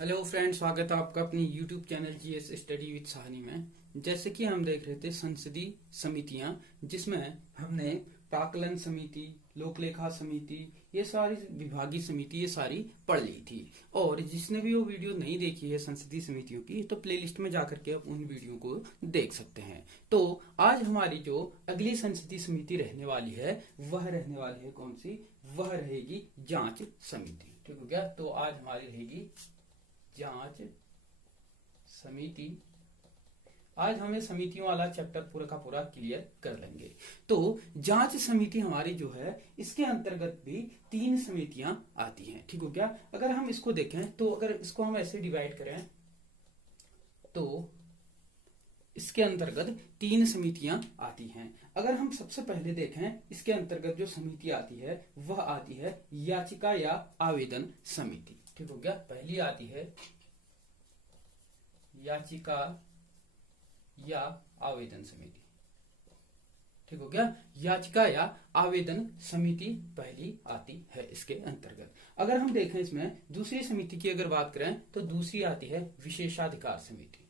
Hello friend, स्वागत है आपका अपनी YouTube channel GS study with Sahni में। जैसे कि हम देख रहे थे संसदीय समितियां, जिसमें हमने प्राक्कलन समिति, लोक लेखा समिति, ये सारी विभागीय समिति ये सारी पढ़ ली थी। और जिसने भी वो वीडियो नहीं देखी है संसदीय समितियों की, तो प्लेलिस्ट में जाकर के आप उन वीडियो को देख सकते हैं। तो आज हमारी जो अगली संसदीय समिति रहने वाली है, वह रहने वाली है कौन सी? वह रहेगी जांच समिति। ठीक हो गया? तो आज हमारी रहेगी जांच समिति। आज हमें समितियों वाला चैप्टर पूरा का पूरा क्लियर कर लेंगे। तो जांच समिति हमारी जो है, इसके अंतर्गत भी 3 समितियां आती हैं। ठीक हो गया? अगर हम इसको देखें तो अगर इसको हम ऐसे डिवाइड करें तो इसके अंतर्गत 3 समितियां आती हैं। अगर हम सबसे पहले देखें, इसके अंतर्गत जो समिति आती है वह आती है याचिका या आवेदन समिति। ठीक हो गया? पहली आती है याचिका या आवेदन समिति। ठीक हो गया? याचिका या आवेदन समिति पहली आती है इसके अंतर्गत। अगर हम देखें इसमें दूसरी समिति की अगर बात करें तो दूसरी आती है विशेषाधिकार समिति।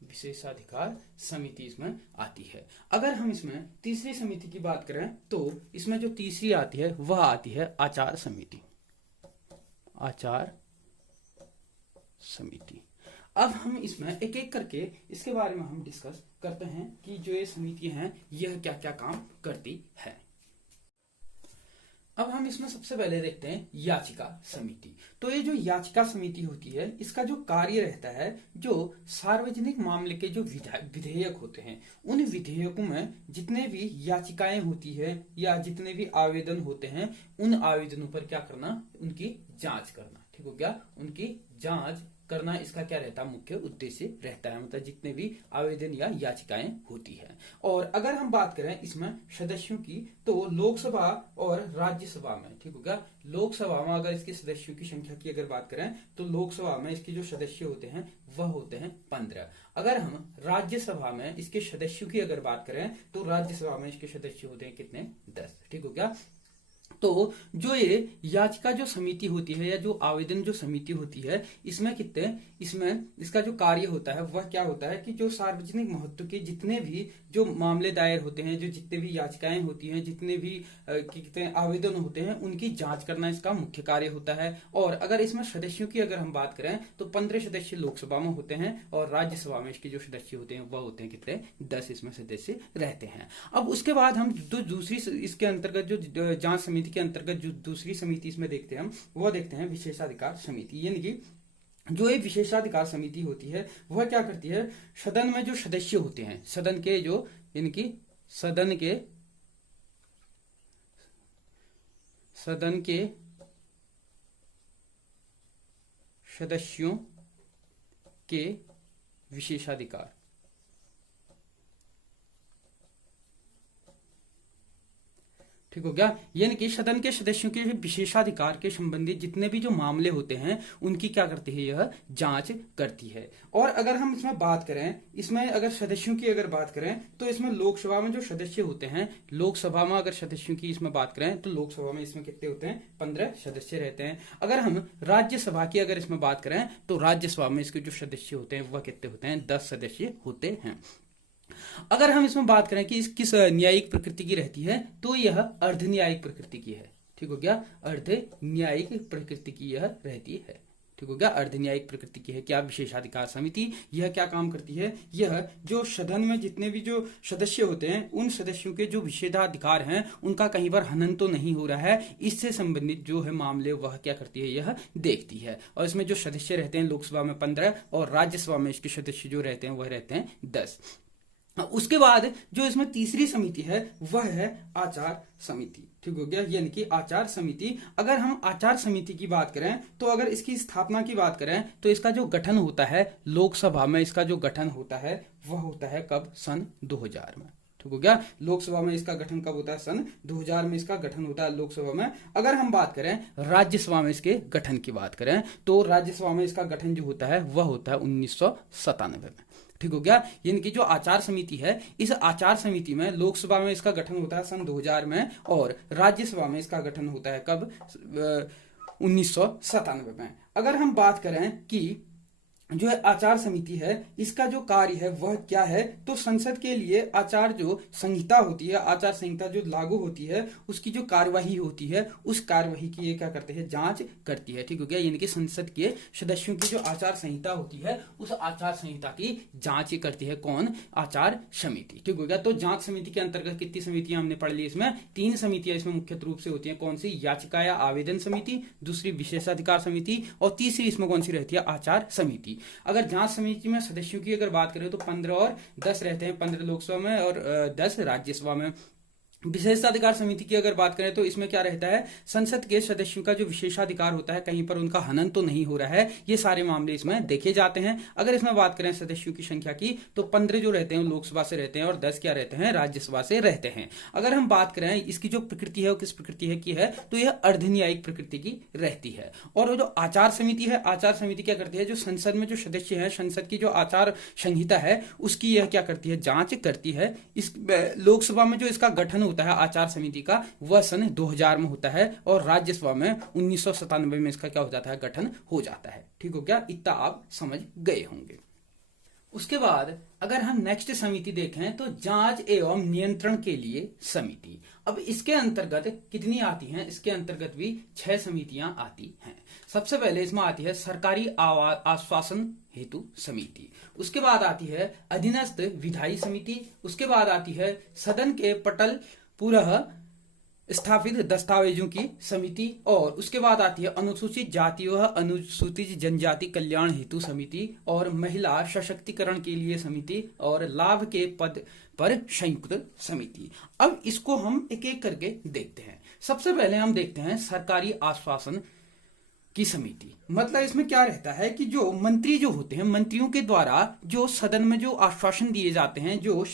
विशेषाधिकार समिति इसमें आती है। अगर हम इसमें तीसरी समिति की बात करें तो इसमें जो तीसरी आती है वह आती है आचार समिति। आचार समिति। अब हम इसमें एक एक करके इसके बारे में हम डिस्कस करते हैं कि जो ये समिति हैं यह क्या क्या काम करती है। अब हम इसमें सबसे पहले देखते हैं याचिका समिति। तो ये जो याचिका समिति होती है, इसका जो कार्य रहता है, जो सार्वजनिक मामले के जो विधेयक होते हैं, उन विधेयकों में जितने भी याचिकाएं होती है या जितने भी आवेदन होते हैं, उन आवेदनों पर क्या करना? उनकी जांच करना। ठीक हो गया? उनकी जांच करना इसका क्या रहता है? मुख्य उद्देश्य रहता है। मतलब जितने भी आवेदन या याचिकाएं होती है। और अगर हम बात करें इसमें सदस्यों की, तो लोकसभा और राज्यसभा में, ठीक होगा, लोकसभा में अगर इसके सदस्यों की संख्या की अगर बात करें तो लोकसभा में इसके जो सदस्य होते हैं वह होते हैं 15। अगर हम राज्यसभा में इसके सदस्यों की अगर बात करें तो राज्यसभा में इसके सदस्य होते हैं कितने? 10। ठीक हो गया? तो जो ये याचिका जो समिति होती है या जो आवेदन जो समिति होती है, इसमें इसमें इसका जो कार्य होता है वह क्या होता है कि जो सार्वजनिक महत्व के जितने भी जो मामले दायर होते हैं, जो जितने भी याचिकाएं होती हैं, जितने भी कितने आवेदन होते हैं, उनकी जांच करना इसका मुख्य कार्य होता है। और अगर इसमें सदस्यों की अगर हम बात करें तो 15 सदस्य लोकसभा में होते हैं और राज्यसभा में इसके जो सदस्य होते हैं वह होते हैं कितने? 10 इसमें सदस्य रहते हैं। अब उसके बाद हम जो दूसरी इसके अंतर्गत जो जांच समिति के अंतर्गत जो दूसरी समिति इसमें देखते हैं, हम वो देखते हैं विशेषाधिकार समिति। यानी कि जो ये विशेषाधिकार समिति होती है वह क्या करती है? सदन में जो सदस्य होते हैं, सदन के जो इनकी सदन के सदस्यों के विशेषाधिकार, ठीक हो गया? यानी कि सदन के सदस्यों के विशेषाधिकार के संबंधित जितने भी जो मामले होते हैं उनकी क्या करती है? यह जांच करती है। और अगर हम इसमें बात करें, इसमें अगर सदस्यों की अगर बात करें तो इसमें लोकसभा में जो सदस्य होते हैं, लोकसभा में अगर सदस्यों की इसमें बात करें तो लोकसभा में इसमें कितने होते हैं? 15 सदस्य रहते हैं। अगर हम राज्यसभा की अगर इसमें बात करें तो राज्यसभा में इसके जो सदस्य होते हैं वह कितने होते हैं? 10 सदस्य होते हैं। अगर हम इसमें बात करें कि इस किस न्यायिक प्रकृति की रहती है, तो यह अर्ध न्यायिक प्रकृति की है। ठीक हो गया? अर्ध न्यायिक प्रकृति की यह रहती है। ठीक हो गया? अर्ध न्यायिक प्रकृति की है। क्या? विशेषाधिकार समिति। यह क्या काम करती है? यह जो सदन में जितने भी जो सदस्य होते हैं, उन सदस्यों के जो विशेषाधिकार हैं उनका कहीं पर हनन तो नहीं हो रहा है, इससे संबंधित जो है मामले वह क्या करती है? यह देखती है। और इसमें जो सदस्य रहते हैं लोकसभा में 15 और राज्यसभा में इसके सदस्य जो रहते हैं वह रहते हैं 10। उसके बाद जो इसमें तीसरी समिति है वह है आचार समिति। ठीक हो गया? यानी कि आचार समिति। अगर हम आचार समिति की बात करें तो अगर इसकी स्थापना की बात करें तो इसका जो गठन होता है लोकसभा में, इसका जो गठन होता है वह होता है कब? सन 2000 में। ठीक हो गया? लोकसभा में इसका गठन कब होता है? सन 2000 में इसका गठन होता है लोकसभा में। अगर हम बात करें राज्यसभा में इसके गठन की बात करें तो राज्यसभा में इसका गठन जो होता है वह होता है 1997 में। ठीक हो गया? यानी कि जो आचार समिति है, इस आचार समिति में लोकसभा में इसका गठन होता है सन 2000 में और राज्यसभा में इसका गठन होता है कब? 1997 में। अगर हम बात करें कि जो है आचार समिति है, इसका जो कार्य है वह क्या है, तो संसद के लिए आचार जो संहिता होती है, आचार संहिता जो लागू होती है, उसकी जो कार्यवाही होती है, उस कार्यवाही की ये क्या करते हैं, जांच करती है। ठीक हो गया, यानी कि संसद के सदस्यों की जो आचार संहिता होती है, उस आचार संहिता की जांच करती है कौन, आचार समिति। ठीक हो गया, तो जांच समिति के अंतर्गत कितनी समितियां हमने पढ़ ली, इसमें 3 समितियां इसमें मुख्य रूप से होती है। कौन सी, याचिका या आवेदन समिति, दूसरी विशेषाधिकार समिति, और तीसरी इसमें कौन सी रहती है, आचार समिति। अगर जांच समिति में सदस्यों की अगर बात करें तो 15 और 10 रहते हैं, 15 लोकसभा में और 10 राज्यसभा में। विशेषाधिकार समिति की अगर बात करें तो इसमें क्या रहता है, संसद के सदस्यों का जो विशेषाधिकार होता है, कहीं पर उनका हनन तो नहीं हो रहा है, ये सारे मामले इसमें देखे जाते हैं। अगर इसमें बात करें सदस्यों की संख्या की तो 15 जो रहते हैं लोकसभा से रहते हैं और 10 क्या रहते हैं, राज्यसभा से रहते हैं। अगर हम बात करें इसकी जो प्रकृति है वो किस प्रकृति है की है, तो यह अर्धन्यायिक प्रकृति की रहती है। और जो आचार समिति है, आचार समिति क्या करती है, जो संसद में जो सदस्य है, संसद की जो आचार संहिता है उसकी यह क्या करती है, जांच करती है। इस लोकसभा में जो इसका गठन होता है आचार समिति का, वह सन 2000 में होता है, और राज्यसभा में 1997 में इसका क्या हो जाता है, गठन हो जाता है। ठीक हो गया, इतना आप समझ गए होंगे। उसके बाद अगर हम नेक्स्ट समिति देखें तो जांच एवं नियंत्रण के लिए समिति। अब इसके अंतर्गत कितनी आती हैं, इसके अंतर्गत भी 6 समितियां आती हैं। सबसे पहले इसमें आती है सरकारी आश्वासन हेतु समिति, उसके बाद आती है अधीनस्थ विधायी समिति, उसके बाद आती है सदन के पटल पुनः स्थापित दस्तावेजों की समिति, और उसके बाद आती है अनुसूचित जाति व अनुसूचित जनजाति कल्याण हेतु समिति, और महिला सशक्तिकरण के लिए समिति, और लाभ के पद पर संयुक्त समिति। अब इसको हम एक एक करके देखते हैं। सबसे पहले हम देखते हैं सरकारी आश्वासन की समिति। मतलब इसमें क्या रहता है कि जो मंत्री जो होते हैं, मंत्रियों के द्वारा जो सदन में जो आश्वासन दिए जाते हैं, जो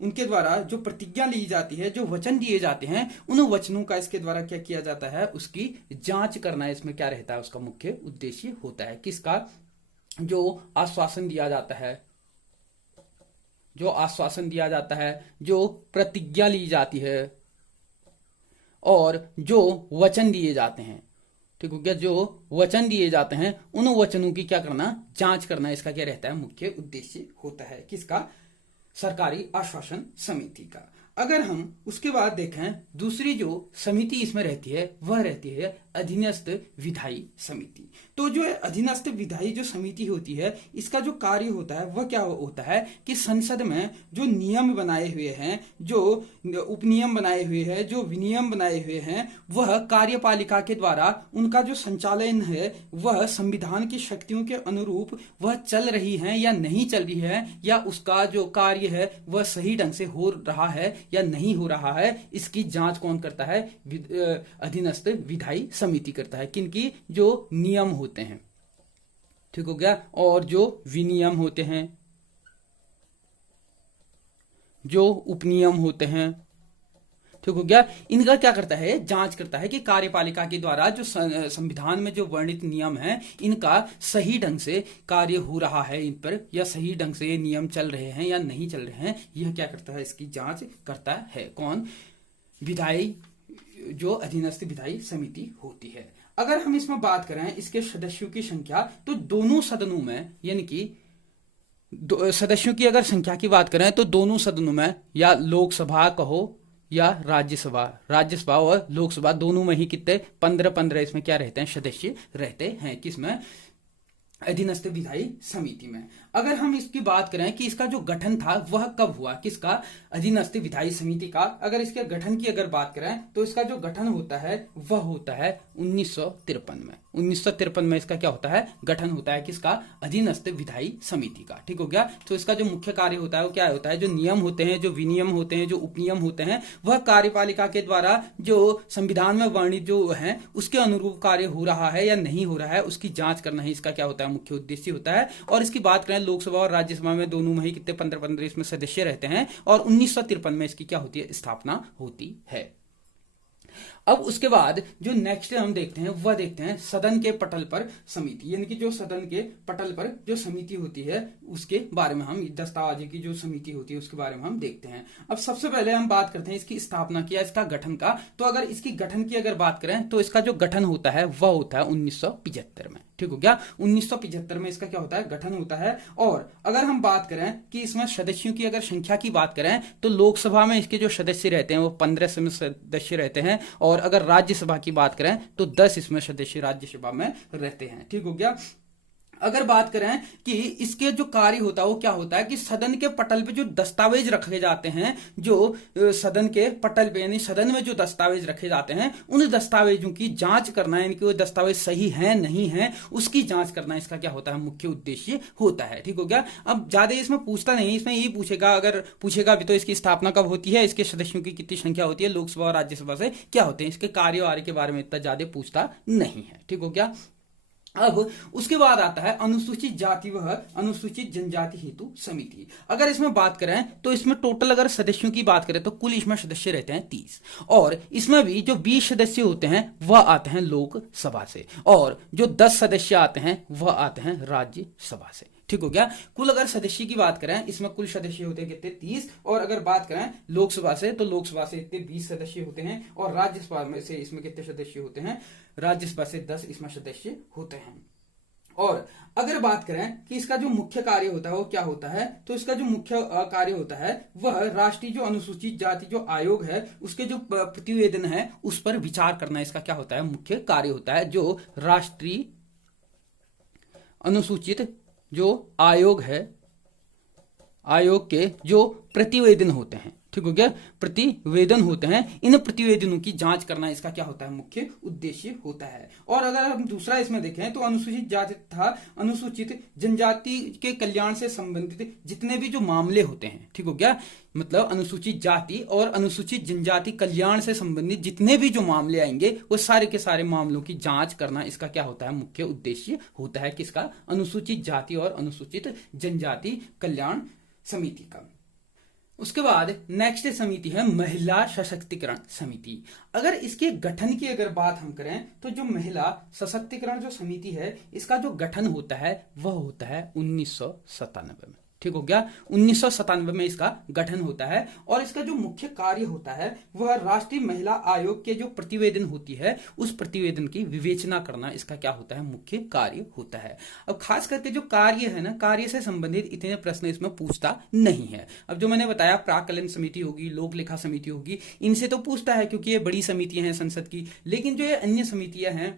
उनके द्वारा जो प्रतिज्ञा ली जाती है, जो वचन दिए जाते हैं, उन वचनों का इसके द्वारा क्या किया जाता है, उसकी जांच करना इसमें क्या रहता है, उसका मुख्य उद्देश्य होता है। किसका, जो आश्वासन दिया जाता है, जो आश्वासन दिया जाता है, जो प्रतिज्ञा ली जाती है, और जो वचन दिए जाते हैं। ठीक हो गया, जो वचन दिए जाते हैं उन वचनों की क्या करना, जांच करना, इसका क्या रहता है, मुख्य उद्देश्य होता है। किसका, सरकारी आश्वासन समिति का। अगर हम उसके बाद देखें दूसरी जो समिति इसमें रहती है, वह रहती है अधीनस्थ विधायी समिति। तो जो अधीनस्थ विधायी जो समिति होती है, इसका जो कार्य होता है वह क्या होता है कि संसद में जो नियम बनाए हुए हैं, जो उपनियम बनाए हुए हैं, जो विनियम बनाए हुए हैं, वह कार्यपालिका के द्वारा उनका जो संचालन है वह संविधान की शक्तियों के अनुरूप वह चल रही है या नहीं चल रही है, या उसका जो कार्य है वह सही ढंग से हो रहा है या नहीं हो रहा है, इसकी जांच कौन करता है, अधीनस्थ विधायी समिति करता है। किनकी, जो नियम होते हैं। ठीक हो गया, और जो विनियम होते हैं, जो उपनियम होते हैं। ठीक हो गया, इनका क्या करता है, जांच करता है कि कार्यपालिका के द्वारा जो संविधान में जो वर्णित नियम है, इनका सही ढंग से कार्य हो रहा है इन पर, या सही ढंग से ये नियम चल रहे हैं या नहीं चल रहे हैं, यह क्या करता है, इसकी जांच करता है। कौन, विधायी, जो अधीनस्थ विधायी समिति होती है। अगर हम इसमें बात करें इसके सदस्यों की संख्या, तो दोनों सदनों में, यानी कि सदस्यों की अगर संख्या की बात करें तो दोनों सदनों में, या लोकसभा कहो या राज्यसभा और लोकसभा दोनों में ही कितने 15-15 इसमें क्या रहते हैं, सदस्य रहते हैं। किसमें, अधीनस्थ विधायी समिति में। अगर हम इसकी बात करें कि इसका जो गठन था वह कब हुआ, किसका, अधीनस्थ विधायी समिति का। अगर इसके गठन की अगर बात करें तो इसका जो गठन होता है वह होता है 1953 में। 1953 में इसका क्या होता है, गठन होता है। किसका, अधीनस्थ विधायी समिति का। ठीक हो गया, तो इसका जो मुख्य कार्य होता है वो क्या होता है, जो नियम होते हैं, जो विनियम होते हैं, जो उपनियम होते हैं, वह कार्यपालिका के द्वारा जो संविधान में वर्णित जो है उसके अनुरूप कार्य हो रहा है या नहीं हो रहा है, उसकी जांच करना ही इसका क्या होता है, मुख्य उद्देश्य होता है। और इसकी बात करें लोकसभा और राज्यसभा में दोनों में ही कितने 15-15 इसमें सदस्य रहते हैं, और 1953 में इसकी क्या होती है, स्थापना होती है। अब उसके बाद जो नेक्स्ट हम देखते हैं वह देखते हैं सदन के पटल पर समिति, यानी कि जो सदन के पटल पर जो समिति होती है उसके बारे में हम, दस्तावेज की जो समिति होती है उसके बारे में हम देखते हैं। अब सबसे पहले हम बात करते हैं इसकी स्थापना की या इसका गठन का। तो अगर इसकी गठन की अगर बात करें तो इसका जो गठन होता है वह होता है 1975 में। ठीक हो गया, 1975 में इसका क्या होता है, गठन होता है। और अगर हम बात करें कि इसमें सदस्यों की अगर संख्या की बात करें तो लोकसभा में इसके जो सदस्य रहते हैं वो 15 सदस्य रहते हैं, और अगर राज्यसभा की बात करें तो 10 इसमें सदस्य राज्यसभा में रहते हैं। ठीक हो गया। अगर बात करें कि इसके जो कार्य होता है वो क्या होता है कि सदन के पटल पे जो दस्तावेज रखे जाते हैं, जो सदन के पटल पे यानी सदन में जो दस्तावेज रखे जाते हैं उन दस्तावेजों की जांच करना, यानी कि वो दस्तावेज सही है नहीं है उसकी जांच करना इसका क्या होता है, मुख्य उद्देश्य होता है। ठीक हो गया। अब ज्यादा इसमें पूछता नहीं, इसमें यही पूछेगा, अगर पूछेगा भी तो इसकी स्थापना कब होती है, इसके सदस्यों की कितनी संख्या होती है, लोकसभा और राज्यसभा से क्या होते हैं, इसके कार्य के बारे में इतना ज्यादा पूछता नहीं है। ठीक हो गया। अब उसके बाद आता है अनुसूचित जाति व अनुसूचित जनजाति हेतु समिति। अगर इसमें बात करें तो इसमें टोटल अगर सदस्यों की बात करें तो कुल इसमें सदस्य रहते हैं 30, और इसमें भी जो 20 सदस्य होते हैं वह आते हैं लोकसभा से, और जो 10 सदस्य आते हैं वह आते हैं राज्यसभा से। ठीक हो गया। कुल अगर सदस्य की बात करें इसमें कुल सदस्य होते हैं कितने, 30, और अगर बात करें लोकसभा से तो लोकसभा से इतने 20 सदस्य होते हैं, और राज्यसभा में से इसमें कितने सदस्य होते हैं, राज्यसभा से 10 इसमें सदस्य होते हैं। और अगर बात करें कि इसका जो मुख्य कार्य होता है वो क्या होता है, तो इसका जो मुख्य कार्य होता है वह राष्ट्रीय जो अनुसूचित जाति जो आयोग है उसके जो प्रतिवेदन है उस पर विचार करना इसका क्या होता है, मुख्य कार्य होता है। जो राष्ट्रीय अनुसूचित जो आयोग है, आयोग के जो प्रतिवेदन होते हैं, ठीक हो गया, प्रतिवेदन होते हैं, इन प्रतिवेदनों की जांच करना इसका क्या होता है, मुख्य उद्देश्य होता है। और अगर हम दूसरा इसमें देखें तो अनुसूचित जाति तथा अनुसूचित जनजाति के कल्याण से संबंधित जितने भी जो मामले होते हैं, ठीक हो गया, मतलब अनुसूचित जाति और अनुसूचित जनजाति कल्याण से संबंधित जितने भी जो मामले आएंगे वो सारे के सारे मामलों की जांच करना इसका क्या होता है, मुख्य उद्देश्य होता है किसका, अनुसूचित जाति और अनुसूचित जनजाति कल्याण समिति का। उसके बाद नेक्स्ट समिति है महिला सशक्तिकरण समिति। अगर इसके गठन की अगर बात हम करें तो जो महिला सशक्तिकरण जो समिति है इसका जो गठन होता है वह होता है 1997 में। ठीक हो गया, 1997 में इसका गठन होता है, और इसका जो मुख्य कार्य होता है वह राष्ट्रीय महिला आयोग के जो प्रतिवेदन होती है उस प्रतिवेदन की विवेचना करना इसका क्या होता है, मुख्य कार्य होता है। अब खास करके जो कार्य है ना, कार्य से संबंधित इतने प्रश्न इसमें पूछता नहीं है। अब जो मैंने बताया प्राकलन समिति होगी, लोक लेखा समिति होगी, इनसे तो पूछता है क्योंकि ये बड़ी समितियां हैं संसद की, लेकिन जो ये अन्य समितियां हैं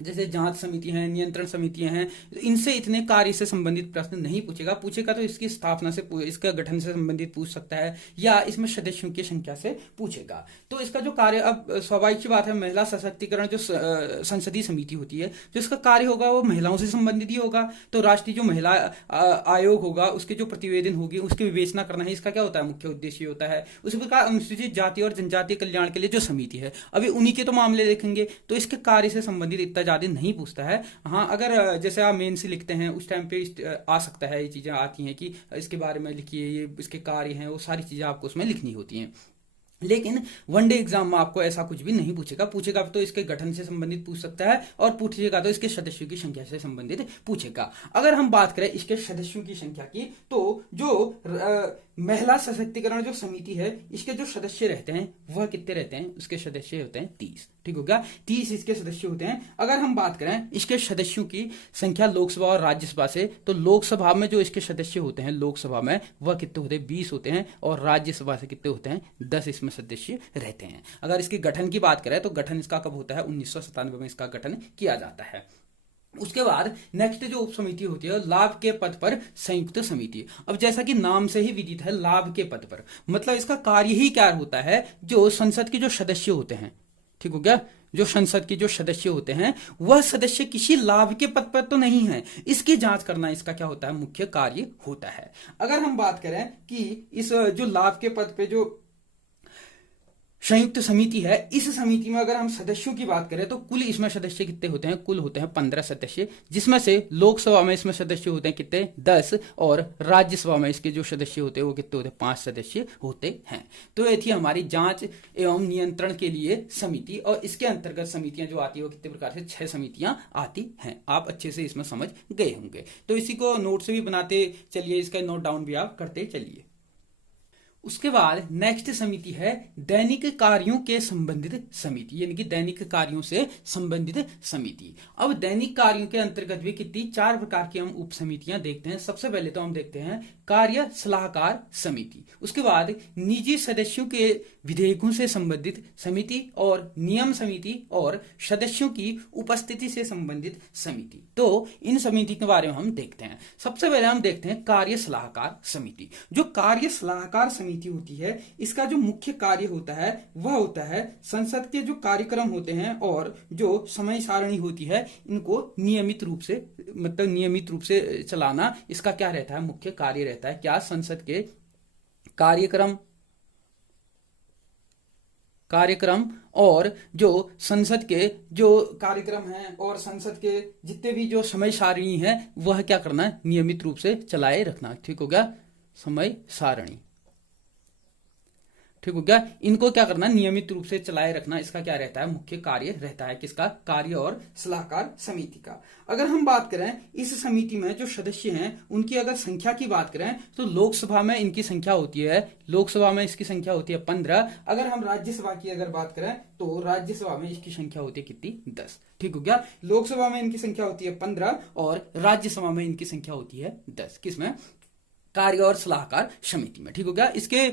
जैसे जांच समिति हैं, नियंत्रण समितियां हैं, इनसे इतने कार्य से संबंधित प्रश्न नहीं पूछेगा। पूछेगा तो इसकी स्थापना से, इसका गठन से संबंधित पूछ सकता है, या इसमें सदस्यों की संख्या से पूछेगा। तो इसका जो कार्य, अब स्वाभाविक सी बात है, महिला सशक्तिकरण जो संसदीय समिति होती है जो इसका कार्य होगा वो महिलाओं से संबंधित ही होगा। तो राष्ट्रीय जो महिला आयोग होगा उसके जो प्रतिवेदन होगी उसकी विवेचना करना है, इसका क्या होता है, मुख्य उद्देश्य होता है। उसी प्रकार अनुसूचित जाति और जनजातीय कल्याण के लिए जो समिति है, अभी उन्हीं के तो मामले देखेंगे, तो इसके कार्य से संबंधित इतना ज्यादा नहीं पूछता है। हाँ, अगर जैसे आप मेन से लिखते हैं उस टाइम पे आ सकता है, ये चीजें आती हैं कि इसके बारे में लिखिए, ये इसके कार्य हैं, वो सारी चीजें आपको उसमें लिखनी होती हैं। लेकिन वनडे एग्जाम में आपको ऐसा कुछ भी नहीं पूछेगा। पूछेगा तो इसके गठन से संबंधित पूछ सकता है, और पूछेगा तो इसके सदस्यों की संख्या से संबंधित पूछेगा। अगर हम बात करें इसके सदस्यों की संख्या की, तो जो महिला सशक्तिकरण जो समिति है इसके जो सदस्य रहते हैं वह कितने रहते हैं, उसके सदस्य होते हैं 30। ठीक हो गया, 30 इसके सदस्य होते हैं। अगर हम बात करें इसके सदस्यों की संख्या लोकसभा और राज्यसभा से, तो लोकसभा में जो इसके सदस्य होते हैं, लोकसभा में वह कितने होते हैं, 20 होते हैं, और राज्यसभा से कितने होते हैं, 10 इसमें सदस्य रहते हैं। अगर इसके गठन की बात करें तो गठन इसका कब होता है, 1997 में इसका गठन किया जाता है। उसके बाद नेक्स्ट जो उप समिति होती है लाभ के पद पर संयुक्त समिति। अब जैसा कि नाम से ही विदित है, लाभ के पद पर मतलब इसका कार्य ही क्या होता है, जो संसद के जो सदस्य होते हैं, ठीक हो गया, जो संसद के जो सदस्य होते हैं वह सदस्य किसी लाभ के पद पर तो नहीं है, इसकी जांच करना इसका क्या होता है, मुख्य कार्य होता है। अगर हम बात करें कि इस जो लाभ के पद पे जो संयुक्त समिति है। इस समिति में अगर हम सदस्यों की बात करें तो कुल इसमें सदस्य कितने होते हैं, कुल होते हैं 15 सदस्य, जिसमें से लोकसभा में इसमें सदस्य होते हैं कितने, 10, और राज्यसभा में इसके जो सदस्य होते हैं वो कितने होते हैं, 5 सदस्य होते हैं। तो ये थी हमारी जांच एवं नियंत्रण के लिए समिति, और इसके अंतर्गत समितियां जो आती है वो कितने प्रकार से, 6 समितियां आती हैं। आप अच्छे से इसमें समझ गए होंगे। तो इसी को नोट से भी बनाते चलिए, इसका नोट डाउन भी आप करते चलिए। उसके बाद नेक्स्ट समिति है दैनिक कार्यों के संबंधित समिति, यानी कि दैनिक कार्यों से संबंधित समिति। अब दैनिक कार्यों के अंतर्गत भी कितनी, 4 प्रकार की हम उप समितियां देखते हैं। सबसे पहले तो हम देखते हैं कार्य सलाहकार समिति, उसके बाद निजी सदस्यों के विधेयकों से संबंधित समिति, और नियम समिति, और सदस्यों की उपस्थिति से संबंधित समिति। तो इन समिति के बारे में हम देखते हैं। सबसे पहले हम देखते हैं कार्य सलाहकार समिति। जो कार्य सलाहकार समिति होती है, इसका जो मुख्य कार्य होता है वह होता है संसद के जो कार्यक्रम होते हैं और जो समय सारणी होती है, इनको नियमित रूप से चलाना, इसका क्या रहता है, मुख्य कार्य रहता है। क्या, संसद के कार्यक्रम और जो संसद के जो कार्यक्रम हैं और संसद के जितने भी जो समय सारणी है वह क्या करना है, नियमित रूप से चलाए रखना। ठीक हो गया, समय सारणी, ठीक हो गया। इनको क्या करना, नियमित रूप से चलाए रखना, इसका क्या रहता है, मुख्य कार्य रहता है। किसका, कार्य और सलाहकार समिति का। अगर हम बात करें इस समिति में जो सदस्य हैं उनकी अगर संख्या की बात करें तो लोकसभा में इनकी संख्या होती है, लोकसभा में इसकी संख्या होती है 15। अगर हम राज्यसभा की अगर बात करें तो राज्यसभा में इसकी संख्या होती है कितनी, 10। ठीक हो गया, लोकसभा में इनकी संख्या होती है 15 और राज्यसभा में इनकी संख्या होती है 10। किसमें, कार्य और सलाहकार समिति में। ठीक हो गया। इसके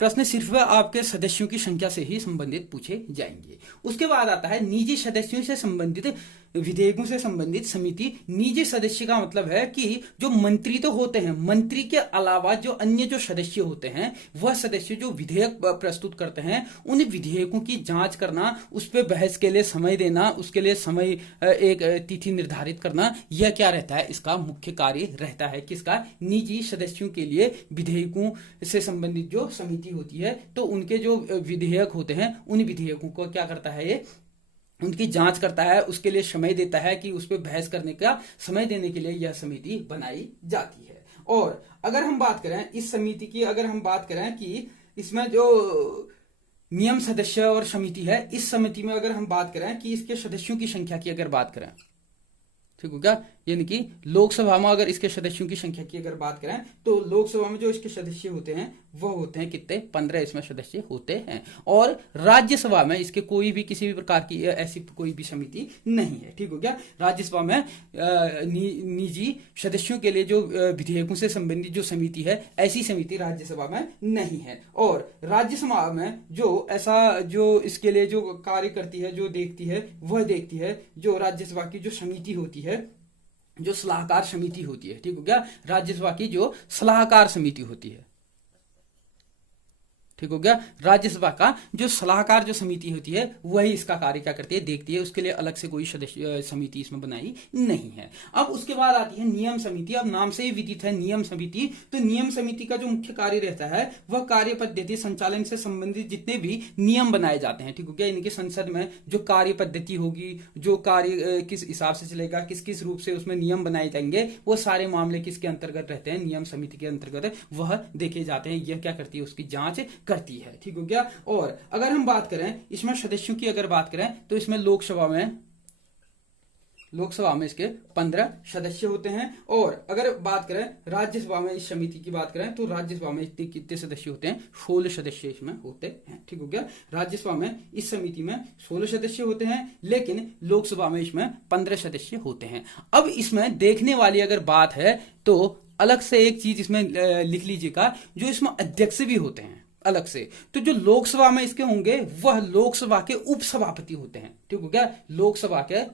प्रश्न सिर्फ आपके सदस्यों की संख्या से ही संबंधित पूछे जाएंगे। उसके बाद आता है निजी सदस्यों से संबंधित विधेयकों से संबंधित समिति। निजी सदस्य का मतलब है कि जो मंत्री तो होते हैं, मंत्री के अलावा जो अन्य जो सदस्य होते हैं वह सदस्य जो विधेयक प्रस्तुत करते हैं उन विधेयकों की जांच करना, उस पर बहस के लिए समय देना, उसके लिए समय एक तिथि निर्धारित करना, यह क्या रहता है, इसका मुख्य कार्य रहता है। किसका, निजी सदस्यों के लिए विधेयकों से संबंधित जो समिति होती है, तो उनके जो विधेयक होते हैं उन विधेयकों को क्या करता है, ये उनकी जांच करता है, उसके लिए समय देता है कि उस पर बहस करने का समय देने के लिए यह समिति बनाई जाती है। और अगर हम बात करें इस समिति की, अगर हम बात करें कि इसमें जो नियम सदस्य और समिति है, इस समिति में अगर हम बात करें कि इसके सदस्यों की संख्या की अगर बात करें, ठीक हो गया, यानी कि लोकसभा में अगर इसके सदस्यों की संख्या की अगर बात करें तो लोकसभा में जो इसके सदस्य होते हैं वह होते हैं कितने, 15 इसमें सदस्य होते हैं। और राज्यसभा में इसके कोई भी किसी भी प्रकार की ऐसी कोई भी समिति नहीं है। ठीक हो गया, राज्यसभा में निजी सदस्यों के लिए जो विधेयकों से संबंधित जो समिति है, ऐसी समिति राज्यसभा में नहीं है। और राज्यसभा में जो ऐसा जो इसके लिए जो कार्य करती है, जो देखती है, वह देखती है जो राज्यसभा की जो समिति होती है, जो सलाहकार समिति होती है। ठीक हो गया, राज्यसभा की जो सलाहकार समिति होती है। ठीक हो गया, राज्यसभा का जो सलाहकार जो समिति होती है वही इसका कार्य क्या करती है, देखती है। उसके लिए अलग से कोई सदस्य समिति इसमें बनाई नहीं है। अब उसके बाद आती है नियम समिति। अब नाम से ही विदित है नियम समिति। तो नियम समिति का जो मुख्य कार्य रहता है वह कार्य पद्धति संचालन से संबंधित जितने भी नियम बनाए जाते हैं। ठीक हो गया, इनके संसद में जो कार्य पद्धति होगी, जो कार्य किस हिसाब से चलेगा, किस किस रूप से उसमें नियम बनाए जाएंगे, वो सारे मामले किसके अंतर्गत रहते हैं, नियम समिति के अंतर्गत वह देखे जाते हैं। यह क्या करती है, उसकी जांच करती है। ठीक हो गया। और अगर हम बात करें इसमें सदस्यों की अगर बात करें तो इसमें लोकसभा में इसके 15 सदस्य होते हैं। और अगर बात करें राज्यसभा में इस समिति की बात करें तो राज्यसभा में कितने सदस्य होते हैं, 16 सदस्य इसमें होते हैं। ठीक हो गया, राज्यसभा में इस समिति में 16 सदस्य होते हैं, लेकिन लोकसभा में इसमें 15 सदस्य होते हैं। अब इसमें देखने वाली अगर बात है तो अलग से एक चीज इसमें लिख लीजिएगा, जो इसमें अध्यक्ष भी होते हैं अलग से। तो जो लोकसभा में इसके होंगे वह लोकसभा के उपसभापति होते हैं। ठीक हो गया, लोकसभा के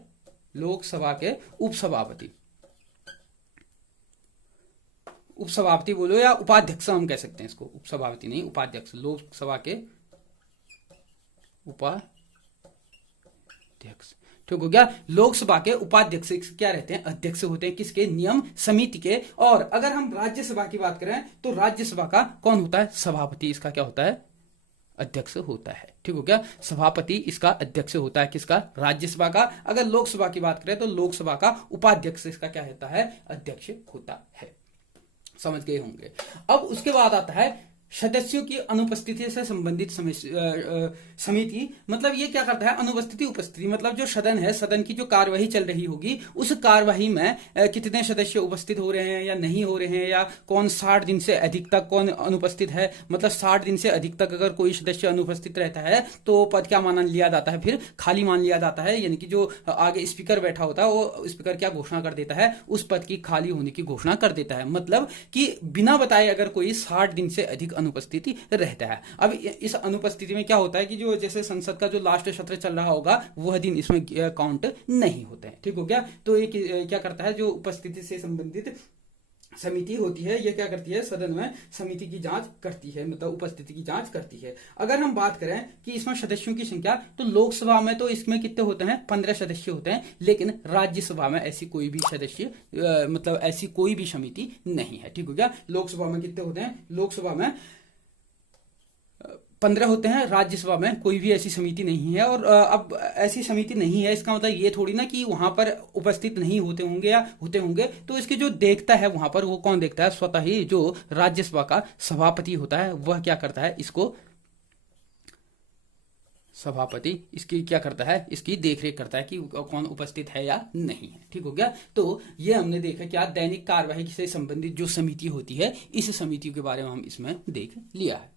उपसभापति बोलो या उपाध्यक्ष हम कह सकते हैं इसको, उपसभापति नहीं उपाध्यक्ष, लोकसभा के उपाध्यक्ष। ठीक हो गया, लोकसभा के उपाध्यक्ष क्या रहते हैं, अध्यक्ष होते हैं किसके, नियम समिति के। और अगर हम राज्यसभा की बात करें तो राज्यसभा का कौन होता है, सभापति। इसका क्या होता है, अध्यक्ष होता है। ठीक हो गया, सभापति इसका अध्यक्ष होता है, किसका? राज्यसभा का। अगर लोकसभा की बात करें तो लोकसभा का उपाध्यक्ष इसका क्या होता है? अध्यक्ष होता है। समझ गए होंगे। अब उसके बाद आता है सदस्यों की अनुपस्थिति से संबंधित समिति। मतलब ये क्या करता है? अनुपस्थिति उपस्थिति, मतलब जो सदन है, सदन की जो कार्यवाही चल रही होगी, उस कार्यवाही में कितने सदस्य उपस्थित हो रहे हैं या नहीं हो रहे हैं, या कौन 60 दिन से अधिक तक कौन अनुपस्थित है। मतलब 60 दिन से अधिक तक अगर कोई सदस्य अनुपस्थित रहता है तो पद क्या मान लिया जाता है? फिर खाली मान लिया जाता है। यानी कि जो आगे स्पीकर बैठा होता है वो स्पीकर क्या घोषणा कर देता है? उस पद की खाली होने की घोषणा कर देता है। मतलब कि बिना बताए अगर कोई 60 दिन से अधिक अनुपस्थिति रहता है। अब इस अनुपस्थिति में क्या होता है कि जो जैसे संसद का जो लास्ट सत्र चल रहा होगा वह दिन इसमें काउंट नहीं होते हैं। ठीक हो गया। तो ये क्या करता है? जो उपस्थिति से संबंधित समिति होती है, ये क्या करती है? सदन में समिति की जांच करती है, मतलब उपस्थिति की जांच करती है। अगर हम बात करें कि इसमें सदस्यों की संख्या, तो लोकसभा में तो इसमें कितने होते हैं? 15 सदस्य होते हैं। लेकिन राज्यसभा में ऐसी कोई भी सदस्य मतलब ऐसी कोई भी समिति नहीं है। ठीक हो गया। लोकसभा में कितने होते हैं? लोकसभा में 15 होते हैं, राज्यसभा में कोई भी ऐसी समिति नहीं है। और अब ऐसी समिति नहीं है इसका मतलब ये थोड़ी ना कि वहां पर उपस्थित नहीं होते होंगे या होते होंगे। तो इसके जो देखता है वहां पर, वो कौन देखता है? स्वतः ही जो राज्यसभा का सभापति होता है वह क्या करता है? इसको सभापति इसकी क्या करता है? इसकी देखरेख करता है कि कौन उपस्थित है या नहीं है। ठीक हो गया। तो ये हमने देखा क्या दैनिक कार्यवाही से संबंधित जो समिति होती है, इस समिति के बारे में हम इसमें देख लिया है।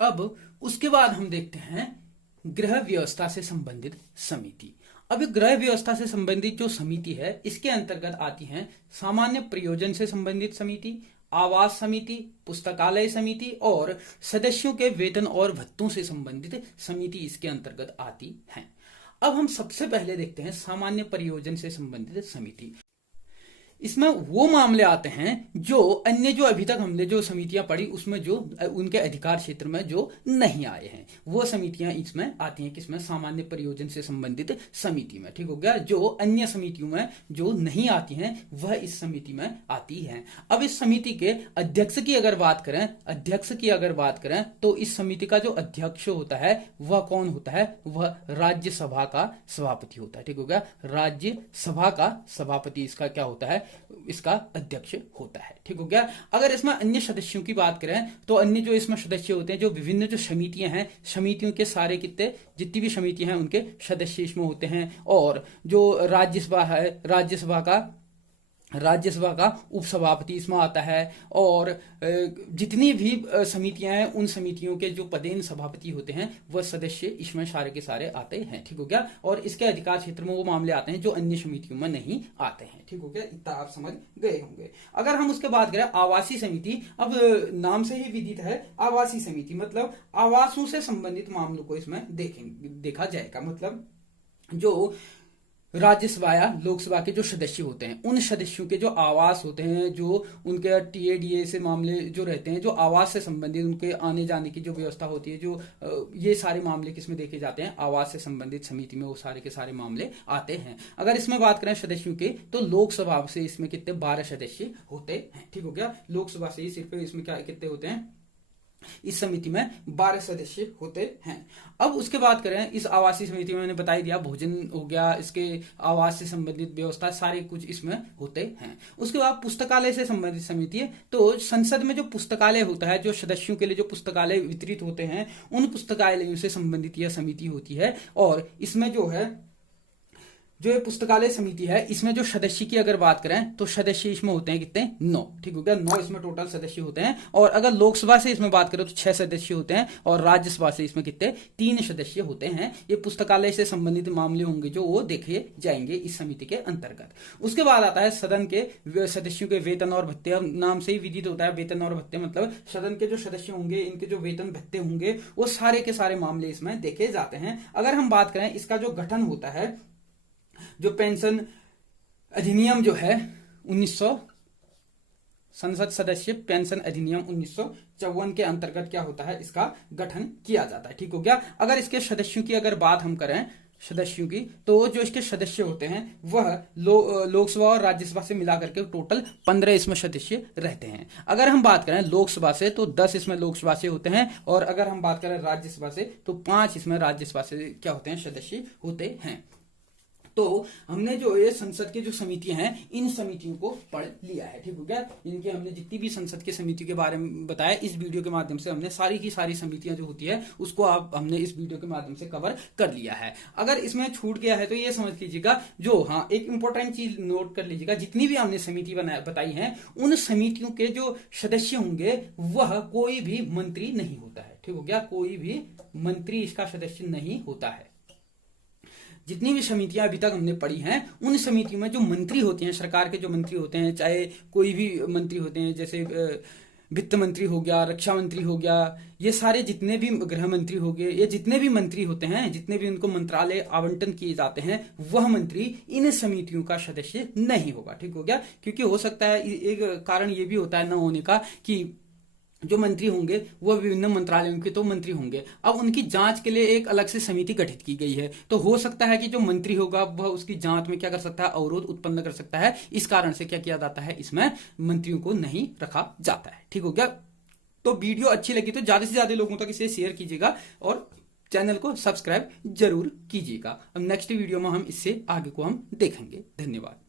अब उसके बाद हम देखते हैं गृह व्यवस्था से संबंधित समिति। अब गृह व्यवस्था से संबंधित जो समिति है, इसके अंतर्गत आती हैं सामान्य प्रयोजन से संबंधित समिति, आवास समिति, पुस्तकालय समिति और सदस्यों के वेतन और भत्तों से संबंधित समिति इसके अंतर्गत आती हैं। अब हम सबसे पहले देखते हैं सामान्य प्रयोजन से संबंधित समिति। इसमें वो मामले आते हैं जो अन्य जो अभी तक हमने जो समितियां पढ़ी उसमें जो उनके अधिकार क्षेत्र में जो नहीं आए हैं, वो समितियां इसमें आती हैं। किसमें? सामान्य प्रयोजन से संबंधित समिति में। ठीक हो गया। जो अन्य समितियों में जो नहीं आती हैं वह इस समिति में आती हैं। अब इस समिति के अध्यक्ष की अगर बात करें तो इस समिति का जो अध्यक्ष होता है वह कौन होता है? वह राज्यसभा का सभापति होता है। ठीक हो गया। राज्यसभा का सभापति इसका क्या होता है? इसका अध्यक्ष होता है। ठीक हो गया। अगर इसमें अन्य सदस्यों की बात करें तो अन्य जो इसमें सदस्य होते हैं, जो विभिन्न जो समितियां हैं, समितियों के सारे कितने जितनी भी समितियां हैं उनके सदस्य इसमें होते हैं। और जो राज्यसभा है, राज्यसभा का उपसभापति इसमें आता है। और जितनी भी समितियां हैं उन समितियों के जो पदेन सभापति होते हैं वह सदस्य इसमें सारे के सारे आते हैं। ठीक हो गया। और इसके अधिकार क्षेत्र में वो मामले आते हैं जो अन्य समितियों में नहीं आते हैं। ठीक हो गया। इतना आप समझ गए होंगे। अगर हम उसके बाद करें आवासीय समिति, अब नाम से ही विदित है आवासीय समिति, मतलब आवासों से संबंधित मामलों को इसमें देखा जाएगा। मतलब जो राज्यसभा या लोकसभा के जो सदस्य होते हैं उन सदस्यों के जो आवास होते हैं, जो उनके टीएडीए से मामले जो रहते हैं, जो आवास से संबंधित उनके आने जाने की जो व्यवस्था होती है, जो ये सारे मामले किसमें देखे जाते हैं? आवास से संबंधित समिति में वो सारे के सारे मामले आते हैं। अगर इसमें बात करें सदस्यों के तो लोकसभा से इसमें कितने 12 सदस्य होते हैं। ठीक हो गया। लोकसभा से ही सिर्फ इसमें क्या कितने होते हैं? इस समिति में 12 सदस्य होते हैं। अब उसके बाद करें इस आवासीय समिति में, मैंने बता ही दिया, भोजन हो गया, इसके आवास से संबंधित व्यवस्था सारे कुछ इसमें होते हैं। उसके बाद पुस्तकालय से संबंधित समिति है। तो संसद में जो पुस्तकालय होता है, जो सदस्यों के लिए जो पुस्तकालय वितरित होते हैं, उन पुस्तकालयों से संबंधित यह समिति होती है। और इसमें जो है जो ये पुस्तकालय समिति है, इसमें जो सदस्य की अगर बात करें तो सदस्य इसमें होते हैं कितने? 9। ठीक हो गया। 9 इसमें टोटल सदस्य होते हैं। और अगर लोकसभा से इसमें बात करें तो 6 सदस्य होते हैं। और राज्यसभा से इसमें कितने? 3 सदस्य होते हैं। ये पुस्तकालय से संबंधित मामले होंगे जो वो देखे जाएंगे इस समिति के अंतर्गत। उसके बाद आता है सदन के सदस्यों के वेतन और भत्ते। नाम से ही विदित होता है वेतन और भत्ते, मतलब सदन के जो सदस्य होंगे इनके जो वेतन भत्ते होंगे वो सारे के सारे मामले इसमें देखे जाते हैं। अगर हम बात करें इसका जो गठन होता है, जो पेंशन अधिनियम जो है 1900 संसद सदस्य पेंशन अधिनियम 1954 के अंतर्गत क्या होता है? इसका गठन किया जाता है। ठीक हो गया। अगर इसके सदस्यों की अगर बात हम करें सदस्यों की, तो जो इसके सदस्य होते हैं वह लोकसभा और राज्यसभा से मिलाकर के टोटल 15 इसमें सदस्य रहते हैं। अगर हम बात करें लोकसभा से तो 10 इसमें लोकसभा से होते हैं, और अगर हम बात करें राज्यसभा से तो 5 इसमें राज्यसभा से क्या होते हैं, सदस्य होते हैं। तो हमने जो ये संसद की जो समितियां हैं इन समितियों को पढ़ लिया है, ठीक हो गया। इनके हमने जितनी भी संसद की समिति के बारे में बताया इस वीडियो के माध्यम से, हमने सारी की सारी समितियां जो होती है उसको हमने इस वीडियो के माध्यम से कवर कर लिया है। अगर इसमें छूट गया है तो ये समझ लीजिएगा, जो हाँ एक इंपॉर्टेंट चीज नोट कर लीजिएगा, जितनी भी हमने समिति बताई है उन समितियों के जो सदस्य होंगे वह कोई भी मंत्री नहीं होता है, ठीक हो गया। कोई भी मंत्री इसका सदस्य नहीं होता है। जितनी भी समितियां अभी तक हमने पढ़ी हैं उन समितियों में जो मंत्री होते हैं, सरकार के जो मंत्री होते हैं, चाहे कोई भी मंत्री होते हैं, जैसे वित्त मंत्री हो गया, रक्षा मंत्री हो गया, ये सारे जितने भी गृह मंत्री हो गए, ये जितने भी मंत्री होते हैं, जितने भी उनको मंत्रालय आवंटन किए जाते हैं, वह मंत्री इन समितियों का सदस्य नहीं होगा, ठीक हो गया। क्योंकि हो सकता है एक कारण ये भी होता है न होने का कि जो मंत्री होंगे वो विभिन्न मंत्रालयों के तो मंत्री होंगे, अब उनकी जांच के लिए एक अलग से समिति गठित की गई है, तो हो सकता है कि जो मंत्री होगा वह उसकी जांच में क्या कर सकता है, अवरोध उत्पन्न कर सकता है। इस कारण से क्या किया जाता है, इसमें मंत्रियों को नहीं रखा जाता है, ठीक हो गया। तो वीडियो अच्छी लगी तो ज्यादा से ज्यादा लोगों तक इसे शेयर कीजिएगा और चैनल को सब्सक्राइब जरूर कीजिएगा। अब नेक्स्ट वीडियो में हम इससे आगे को हम देखेंगे। धन्यवाद।